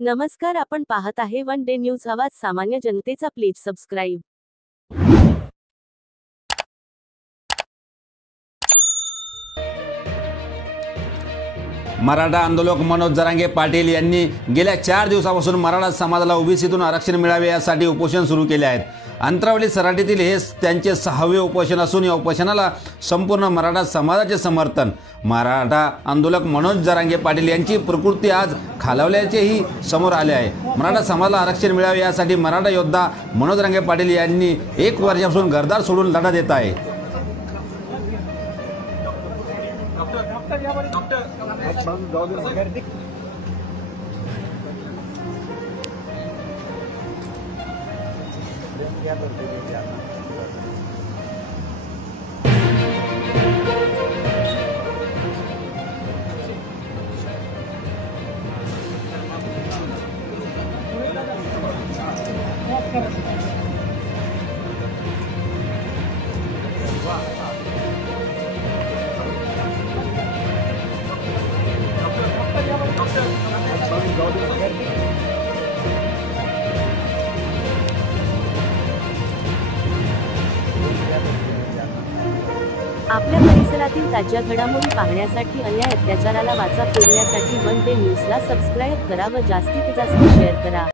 नमस्कार, आपण पाहत आहे वन डे न्यूज आवाज सामान्य जनतेचा. Please subscribe. मराठा आंदोलक मनोज जरांगे पाटील यांनी गेल्या 4 दिवसापासून मराठा समाजाला ओबीसीतून आरक्षण मिळावे यासाठी उपोषण सुरू केले आहेत. अंतरावली सराटीतील हे त्यांचे 6वे उपोषण असून या उपोषणाला संपूर्ण मराठा समाजाचे समर्थन. मराठा आंदोलक मनोज जरांगे पाटील यांची प्रकृती आज खालावल्याचेही समोर आले आहे. मराठा समाजाला आरक्षण मिळावे यासाठी मराठा योद्धा मनोज जरांगे पाटील यांनी 1 वर्षापासून घरदार सोडून लढा देत आहे. आपल्या परिसरातील ताज्या घडामोडी पाहण्यासाठी, अन्याय अत्याचाराला वाचा फोडण्यासाठी वन डे न्यूजला सबस्क्राईब करा व जास्तीत जास्त शेअर करा.